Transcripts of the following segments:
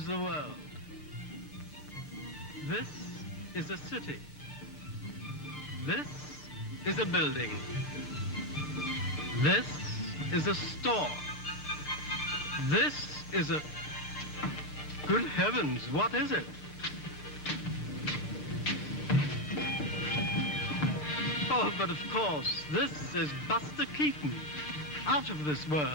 is the world. This is a city. This is a building. This is a store. This is a... Good heavens, what is it? Oh, but of course, this is Buster Keaton, out of this world.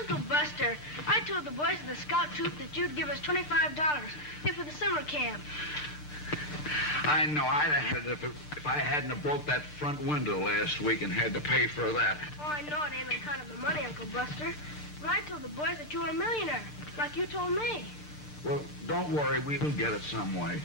Uncle Buster, I told the boys of the scout troop that you'd give us $25 pay for the summer camp. I know. If I hadn't have broke that front window last week and had to pay for that. Oh, I know it ain't that kind of the money, Uncle Buster. But I told the boys that you were a millionaire, like you told me. Well, don't worry. We will get it some way.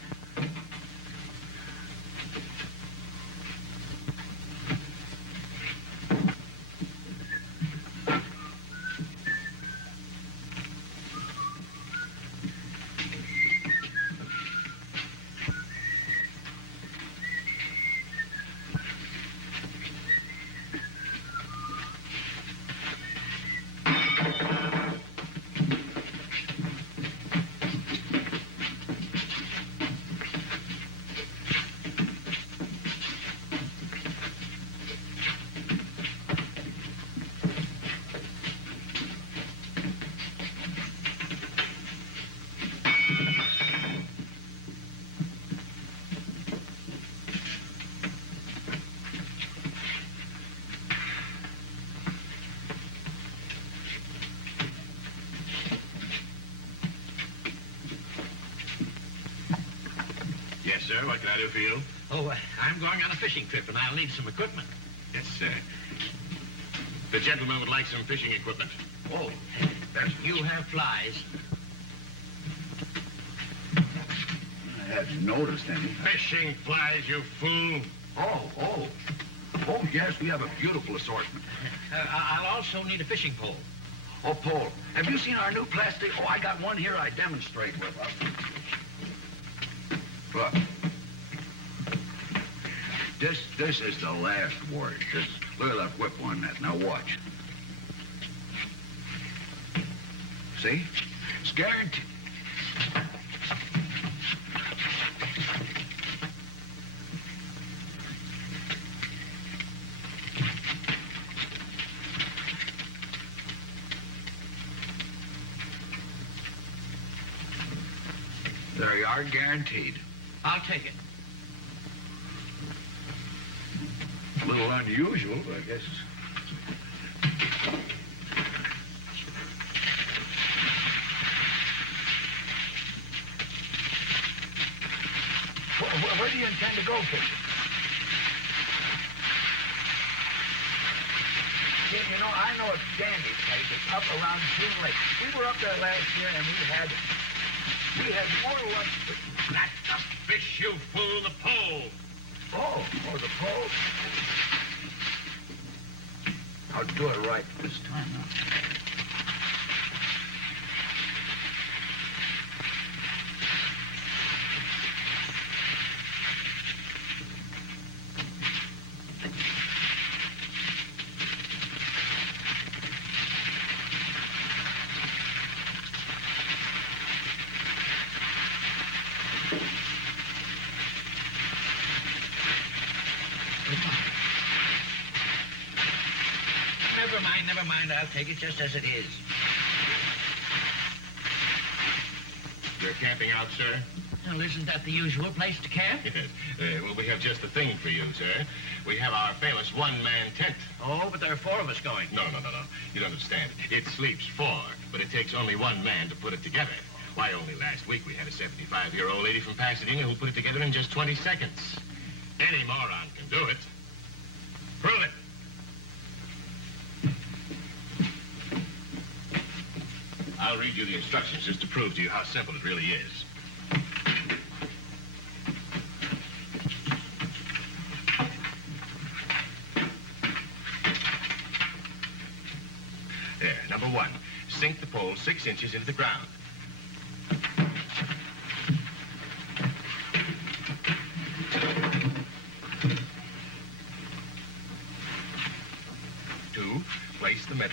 Yes, sir. What can I do for you? Oh, I'm going on a fishing trip, and I'll need some equipment. Yes, sir. The gentleman would like some fishing equipment. Oh, you have flies. I hadn't noticed any. Fishing flies, you fool. Oh, yes, we have a beautiful assortment. I'll also need a fishing pole. Oh, pole. Have you seen our new plastic? Oh, I got one here I demonstrate with us. Look. This is the last word. Just look at that whip on that. Now watch. See? It's guaranteed. There you are, guaranteed. I'll take it. A little unusual, but I guess. Where do you intend to go fishing? You know, I know it's Dandy's place. It's up around June Lake. We were up there last year, and we had more luck. Not the fish, you fool, the pole. Oh, the pole. I'll do it right this time, now. Never mind. I'll take it just as it is. You're camping out, sir? Well, isn't that the usual place to camp? Yes. Well, we have just the thing for you, sir. We have our famous one-man tent. Oh, but there are 4 of us going. No. You don't understand. It sleeps 4, but it takes only 1 man to put it together. Why, only last week we had a 75-year-old lady from Pasadena who put it together in just 20 seconds. Any moron can do it. Prove it. I'll read you the instructions just to prove to you how simple it really is. There, number 1. Sink the pole 6 inches into the ground.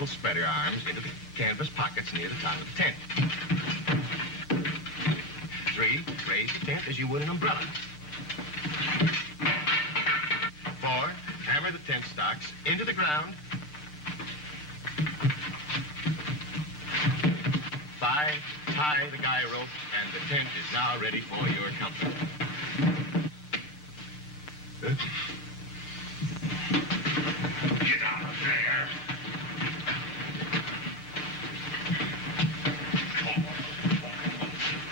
little spreader arms into the canvas pockets near the top of the tent. 3, raise the tent as you would an umbrella. 4, hammer the tent stalks into the ground. 5, tie the guy rope, and the tent is now ready for your comfort. Get out of there.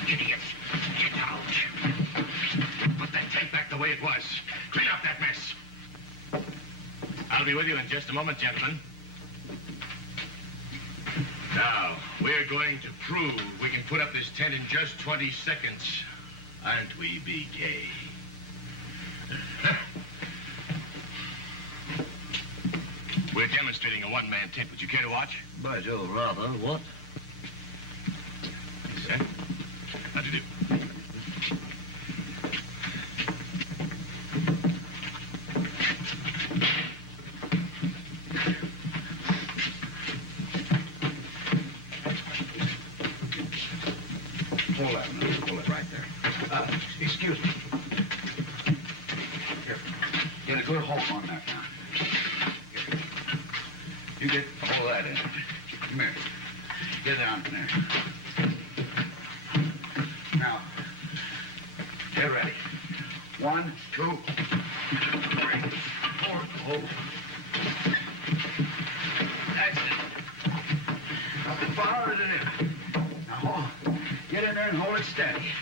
Idiots, get out. Put that tent back the way it was. Clean up that mess. I'll be with you in just a moment, gentlemen. Now, we're going to prove we can put up this tent in just 20 seconds. Aren't we, BK? We're demonstrating a one-man tent. Would you care to watch? By Jove, rather. What? Set. How do you do? Hold that, man. Hold it right there. Excuse me. Here. Get a good hold on that now. Here. You get all that in. Come here. Get down in there. Now, get ready. 1, 2, 3, 4. Hold. That's it. Nothing farther than it. Now, hold. Get in there and hold it steady.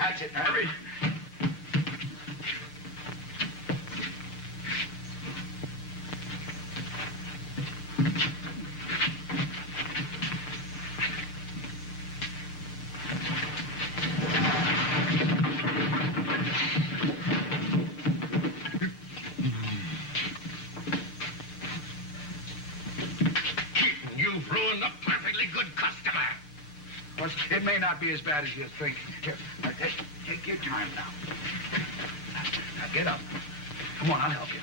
That's it, Harvey. You've ruined a perfectly good customer. Well, it may not be as bad as you think. Here, now, take your time now. Now, get up. Come on, I'll help you.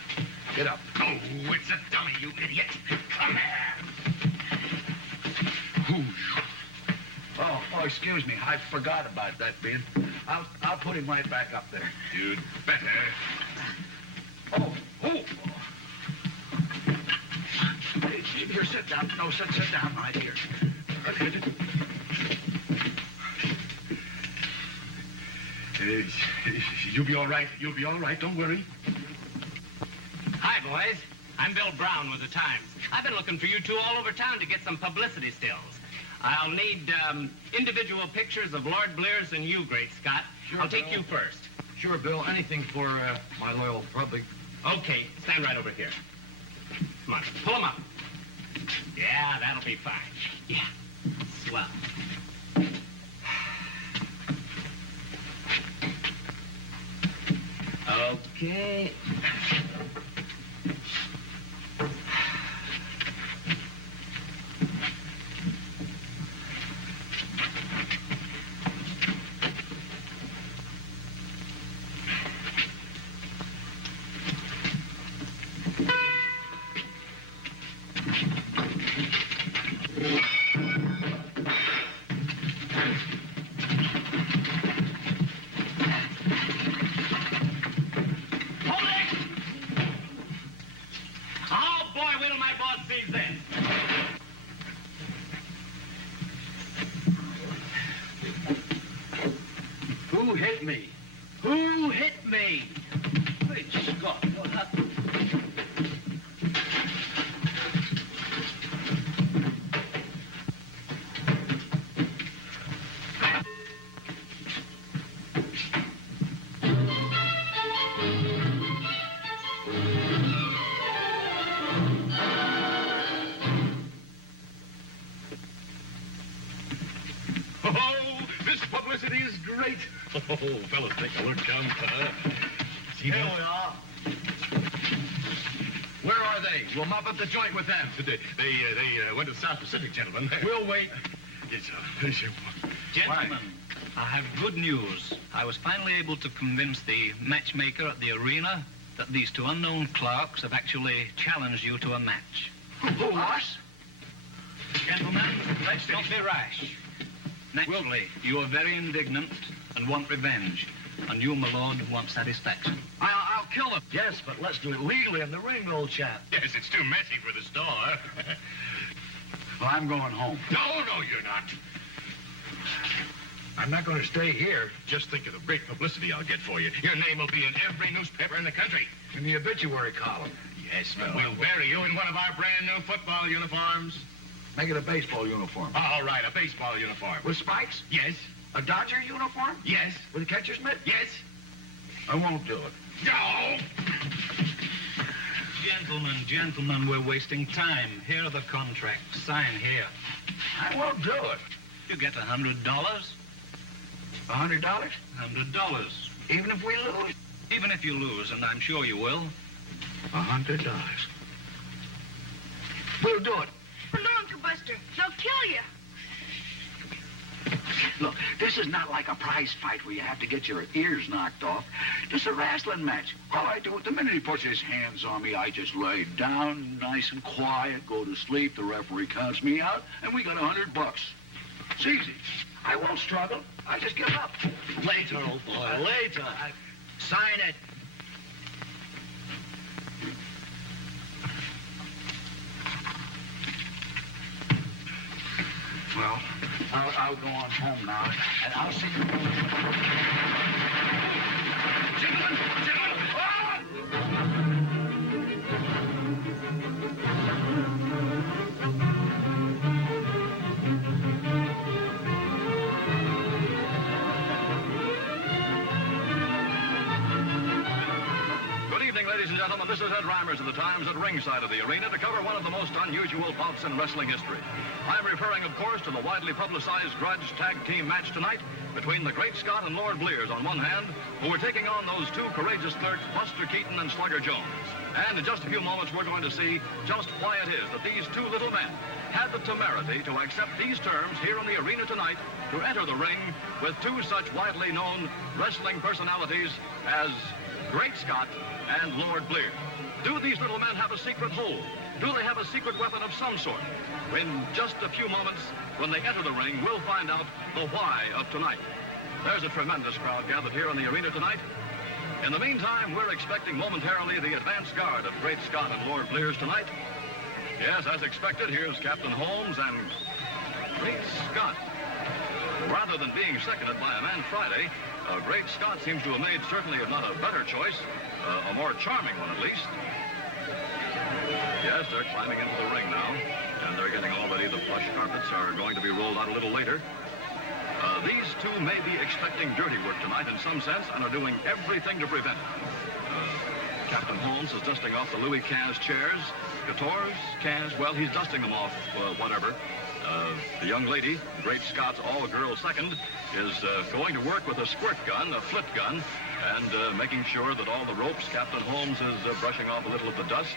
Get up. Oh, it's a dummy, you idiot. Come here. Oh, excuse me. I forgot about that, Ben. I'll put him right back up there. You'd better. Oh. Here, sit down. No, sit down right here. You'll be all right. You'll be all right. Don't worry. Hi, boys. I'm Bill Brown with the Times. I've been looking for you two all over town to get some publicity stills. I'll need individual pictures of Lord Blears and you, Great Scott. Sure, I'll take Bill. you first. Sure, Bill. Anything for my loyal public. Okay, stand right over here. Come on, pull them up. Yeah, that'll be fine. Yeah, swell. Okay. Who hit me? Who hit me? Great Scott, what happened? Oh, fellas, take a look, come. See Here that? we are. Where are they? We'll mop up the joint with them. They went to the South Pacific, gentlemen. We'll wait. Yes, sir. Gentlemen, I have good news. I was finally able to convince the matchmaker at the arena that these two unknown clerks have actually challenged you to a match. Who, us? Gentlemen, let's not be rash. Naturally, you are very indignant and want revenge. And you, my lord, want satisfaction. I'll kill him. Yes, but let's do it legally in the ring, old chap. Yes, it's too messy for the store. Well, I'm going home. No, you're not. I'm not going to stay here. Just think of the great publicity I'll get for you. Your name will be in every newspaper in the country. In the obituary column. Yes, we'll bury you in one of our brand new football uniforms. Make it a baseball uniform. All right, a baseball uniform. With spikes? Yes. A Dodger uniform? Yes. With a catcher's mitt? Yes. I won't do it. No! Gentlemen, we're wasting time. Here are the contracts. Sign here. I won't do it. You get $100. $100? $100. Even if we lose? Even if you lose, and I'm sure you will. $100. We'll do it. Oh, no, Uncle Buster. They'll kill you. Look, this is not like a prize fight where you have to get your ears knocked off. Just a wrestling match. All I do, the minute he puts his hands on me, I just lay down, nice and quiet, go to sleep. The referee counts me out, and we got $100. It's easy. I won't struggle. I just give up. Later, old boy, later. Sign it. Well, I'll go on home now, and I'll see you. Gentlemen! Ladies and gentlemen, this is Ed Reimers of the Times at ringside of the arena to cover one of the most unusual bouts in wrestling history. I'm referring, of course, to the widely publicized grudge tag team match tonight between the Great Scott and Lord Blears on one hand, who were taking on those two courageous clerks, Buster Keaton and Slugger Jones. And in just a few moments, we're going to see just why it is that these two little men had the temerity to accept these terms here in the arena tonight to enter the ring with two such widely known wrestling personalities as Great Scott and Lord Blears. Do these little men have a secret hold? Do they have a secret weapon of some sort? In just a few moments, when they enter the ring, we'll find out the why of tonight. There's a tremendous crowd gathered here in the arena tonight. In the meantime, we're expecting momentarily the advance guard of Great Scott and Lord Blears tonight. Yes, as expected, here's Captain Holmes and Great Scott. Rather than being seconded by a man Friday, Great Scott seems to have made certainly, if not a better choice, a more charming one at least. Yes, they're climbing into the ring now, and they're getting all ready. The plush carpets are going to be rolled out a little later. These two may be expecting dirty work tonight in some sense and are doing everything to prevent it. Captain Holmes is dusting off the Louis XV chairs. Guitars, cans, well, he's dusting them off, whatever. The young lady, Great Scott's all-girl second, is going to work with a squirt gun, a flit gun, and making sure that all the ropes, Captain Holmes is brushing off a little of the dust.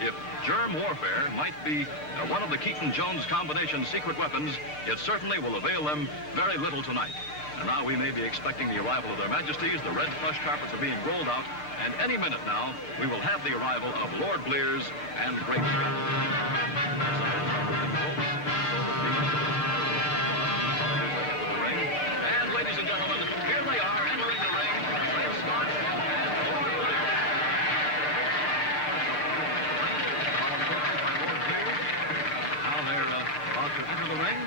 If germ warfare might be one of the Keaton-Jones combination secret weapons, it certainly will avail them very little tonight. And now we may be expecting the arrival of their majesties. The red plush carpets are being rolled out, and any minute now, we will have the arrival of Lord Blears and Great Scott. Ladies and gentlemen, here they are entering the ring. Great Scott and Lord Blears. Now they're about to enter the ring,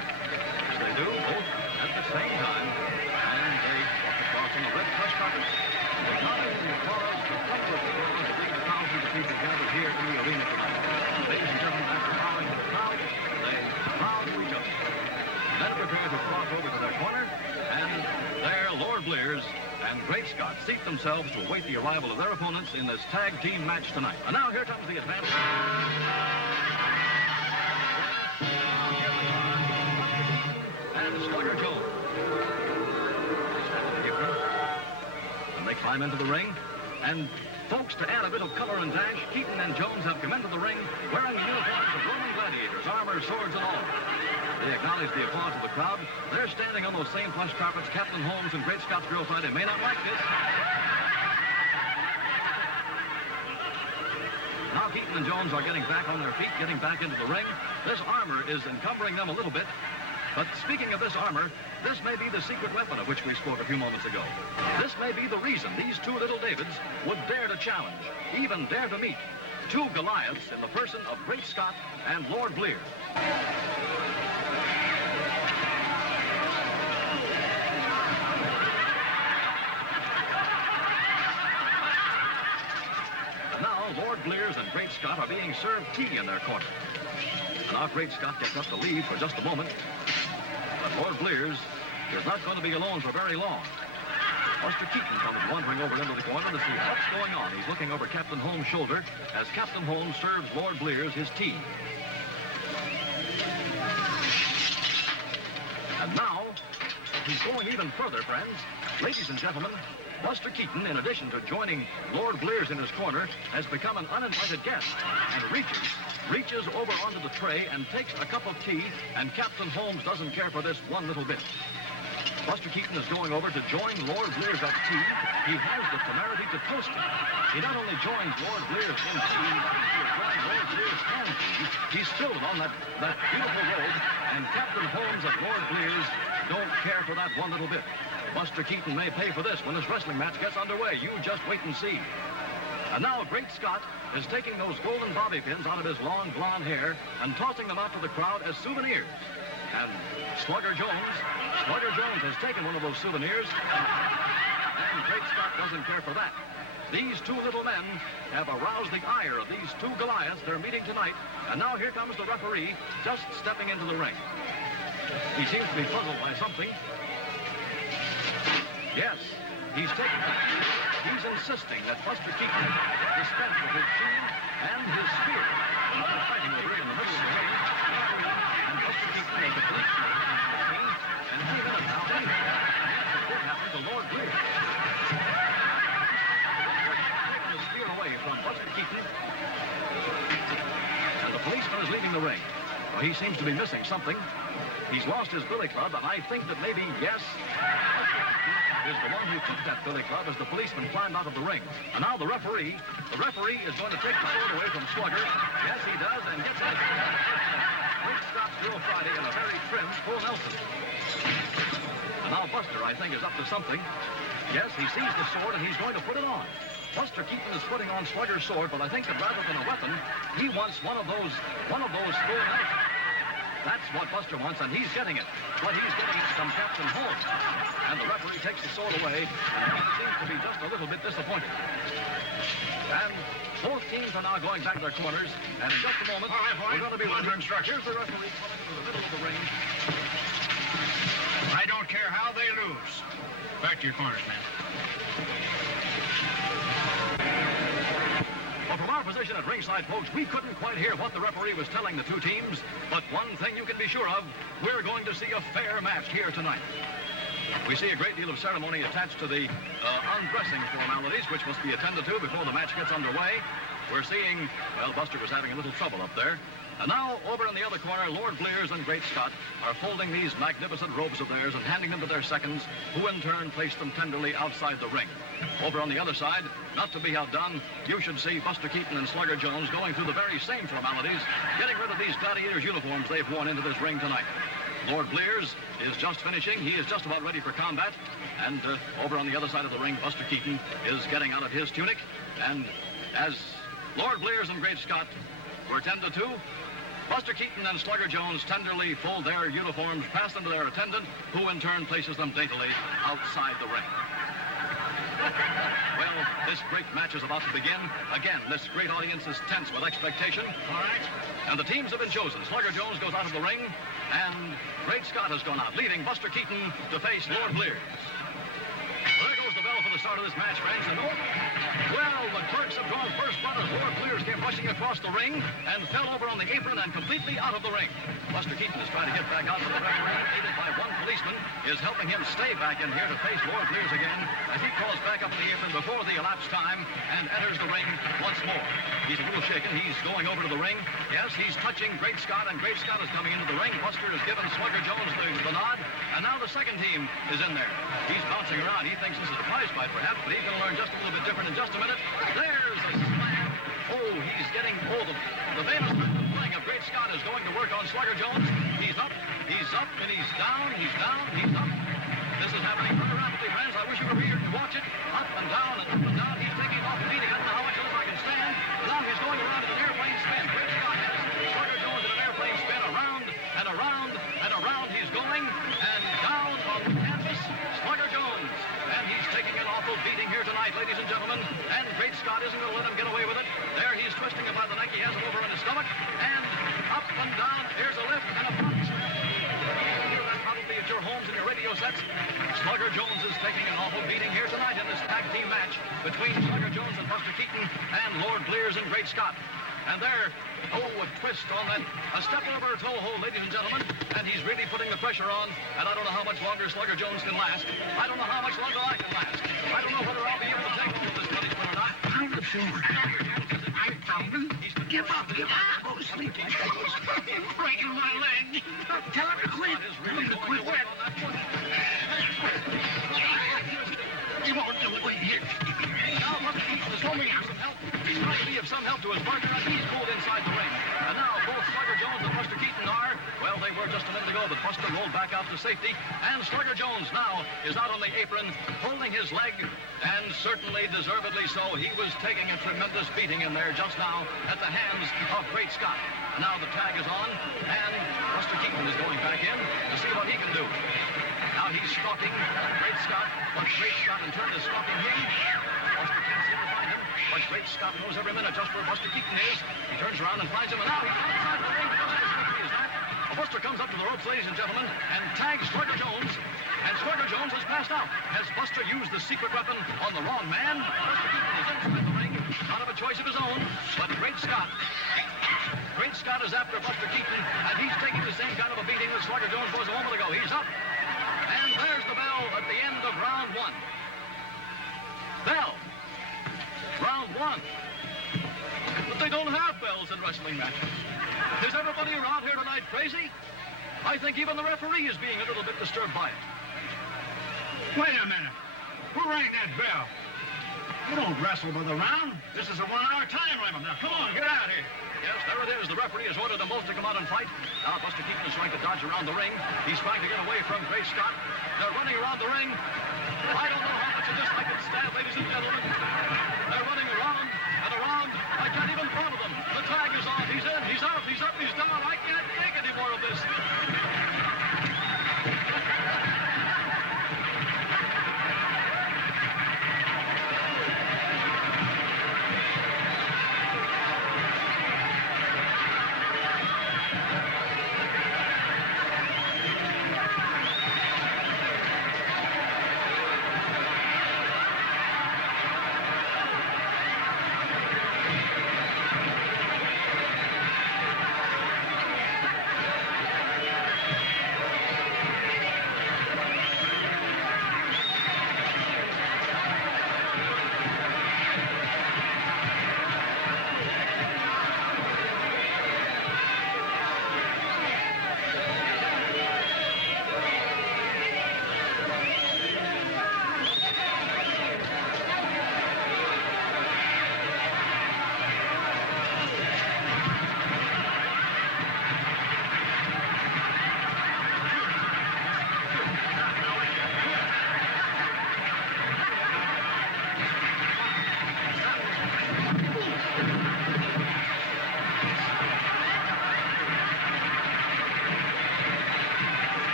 as they do, both at the same time. And they walk across on the red plush carpets. They got it because the couple of the thousands of people gathered here in the arena tonight. Ladies and gentlemen, after bowing to the crowd, they bow to each other. Then prepare to cross over to their corner. And there, Lord Blears and Great Scott seat themselves to await the arrival of their opponents in this tag team match tonight. And now here comes the advance. And Slugger Jones. And they climb into the ring. And folks, to add a bit of color and dash, Keaton and Jones have come into the ring wearing the uniforms of Roman gladiators, armor, swords, and all. They acknowledge the applause of the crowd. They're standing on those same plush carpets. Captain Holmes and Great Scott's girl Friday may not like this. Now Keaton and Jones are getting back on their feet, getting back into the ring. This armor is encumbering them a little bit. But speaking of this armor, this may be the secret weapon of which we spoke a few moments ago. This may be the reason these two little Davids would dare to challenge, even dare to meet, two Goliaths in the person of Great Scott and Lord Blear. And now Lord Blears and Great Scott are being served tea in their corner. And now Great Scott gets up to leave for just a moment. But Lord Blears is not going to be alone for very long. Buster Keaton comes wandering over into the corner to see what's going on. He's looking over Captain Holmes' shoulder as Captain Holmes serves Lord Blears his tea. And now, he's going even further, friends. Ladies and gentlemen, Buster Keaton, in addition to joining Lord Blears in his corner, has become an uninvited guest and reaches over onto the tray and takes a cup of tea, and Captain Holmes doesn't care for this one little bit. Buster Keaton is going over to join Lord Blears at tea. He has the temerity to toast him. He not only joins Lord Blears in tea, he joins Lord Blears and tea. He's spilled on that beautiful robe, and Captain Holmes and Lord Blears don't care for that one little bit. Buster Keaton may pay for this when this wrestling match gets underway. You just wait and see. And now Great Scott is taking those golden bobby pins out of his long blonde hair and tossing them out to the crowd as souvenirs. And Slugger Jones has taken one of those souvenirs, and Great Scott doesn't care for that. These two little men have aroused the ire of these two Goliaths they're meeting tonight, and now here comes the referee just stepping into the ring. He seems to be puzzled by something. Yes, he's insisting that Buster Keaton dispense with his shield and his spear. They're fighting over it in the middle of the ring. And Buster Keaton is the policeman on the scene. And any minute now, that's what happened to Lord Blear. Taking the spear away from Buster Keaton. And the policeman is leaving the ring. Well, he seems to be missing something. He's lost his billy club, and I think that maybe, yes, is the one who took that billy club as the policeman climbed out of the ring. And now the referee is going to take the sword away from Slugger. Yes, he does, and gets it. Great Scott's Drill Friday in a very trim full Nelson. And now Buster, I think, is up to something. Yes, he sees the sword, and he's going to put it on. Buster Keaton is putting on Slugger's sword, but I think that rather than a weapon, he wants one of those full Nelsons. That's what Buster wants, and he's getting it. But he's getting it from Captain Holmes. And the referee takes the sword away, and he seems to be just a little bit disappointed. And both teams are now going back to their corners, and in just a moment, we're going to be under instructions. Here's the referee coming into the middle of the ring. I don't care how they lose. Back to your corners, man. Well, from our position at ringside, folks, we couldn't quite hear what the referee was telling the two teams, but one thing you can be sure of, we're going to see a fair match here tonight. We see a great deal of ceremony attached to the undressing formalities, which must be attended to before the match gets underway. We're seeing, well, Buster was having a little trouble up there. And now, over in the other corner, Lord Blears and Great Scott are folding these magnificent robes of theirs and handing them to their seconds, who in turn place them tenderly outside the ring. Over on the other side, not to be outdone, you should see Buster Keaton and Slugger Jones going through the very same formalities, getting rid of these gladiators' uniforms they've worn into this ring tonight. Lord Blears is just finishing. He is just about ready for combat. And over on the other side of the ring, Buster Keaton is getting out of his tunic. And as Lord Blears and Great Scott were tended to, Buster Keaton and Slugger Jones tenderly fold their uniforms, pass them to their attendant, who in turn places them daintily outside the ring. Well, this great match is about to begin. Again, this great audience is tense with expectation. All right. And the teams have been chosen. Slugger Jones goes out of the ring, and Great Scott has gone out, leaving Buster Keaton to face Lord Blears. Well, there goes the bell for the start of this match, friends. And well, the clerks have drawn first blood as Lord Blears came rushing across the ring and fell over on the apron and completely out of the ring. Buster Keaton is trying to get back out, but the referee, aided by one policeman, is helping him stay back in here to face Lord Blears again as he crawls back up to the apron before the elapsed time and enters the ring once more. He's a little shaken. He's going over to the ring. Yes, he's touching Great Scott, and Great Scott is coming into the ring. Buster has given Slugger Jones the nod, and now the second team is in there. He's bouncing around. He thinks this is a prize fight, perhaps, but he's going to learn just a little bit different in just a minute. There's a slam. Oh, he's getting... Oh, the famous fling of Great Scott is going to work on Slugger Jones. He's up, and he's down, he's up. This is happening very rapidly, friends. I wish you were here to watch it. Up and down and up and down. He's taking off the beating. I don't know how much of this I can stand. Now he's going around in an airplane spin. Great Scott has Slugger Jones in an airplane spin. Around and around and around he's going. And down on the canvas, Slugger Jones. And he's taking an awful beating here tonight, ladies and gentlemen. And Great Scott isn't going to let him get away with it. There he's twisting him by the neck. He has him over in his stomach. And up and down. Here's a lift and a punch. Probably at your homes and your radio sets. Slugger Jones is taking an awful beating here tonight in this tag team match between Slugger Jones and Buster Keaton and Lord Blears and Great Scott. And there, a twist on that, a step over a toe hold, ladies and gentlemen, and he's really putting the pressure on, and I don't know how much longer Slugger Jones can last. I don't know how much longer I can last. I don't know whether I'll be able to take this punishment or not. I'm the floor. I found him. Give up. Go to sleep. You're breaking my leg. Tell him to quit. Tell him to quit. He won't do it. Now, Buster Keaton is hoping for some help. He's trying to be of some help to his partner, and he's pulled inside the ring. And now, both Slugger Jones and Buster Keaton are, well, they were just a minute ago, but Buster rolled back out to safety. And Slugger Jones now is out on the apron, holding his leg, and certainly deservedly so. He was taking a tremendous beating in there just now at the hands of Great Scott. Now the tag is on, and Buster Keaton is going back in to see what he can do. Now he's stalking Great Scott, but Great Scott in turn is stalking him. Buster can't seem to find him, but Great Scott knows every minute just where Buster Keaton is. He turns around and finds him, and now he's outside the ring. Buster comes up to the ropes, ladies and gentlemen, and tags Slugger Jones. And Slugger Jones has passed out. Has Buster used the secret weapon on the wrong man? Buster Keaton is inside the ring, out of a choice of his own, but Great Scott is after Buster Keaton, and he's taking the same kind of a beating that Slugger Jones was a moment ago. He's up. And there's the bell at the end of round one. Bell. Round one. But they don't have bells in wrestling matches. Is everybody around here tonight crazy? I think even the referee is being a little bit disturbed by it. Wait a minute. Who rang that bell? You don't wrestle by the round. This is a 1-hour time limit. Now, come on, get out of here. Yes, there it is. The referee has ordered them both to come out and fight. Now Buster Keaton is trying to dodge around the ring. He's trying to get away from Great Scott. They're running around the ring. I don't know how much of this I can stand, ladies and gentlemen. They're running around and around. I can't even follow them. The tag is on. He's in. He's out. He's up. He's down. I can't take any more of this.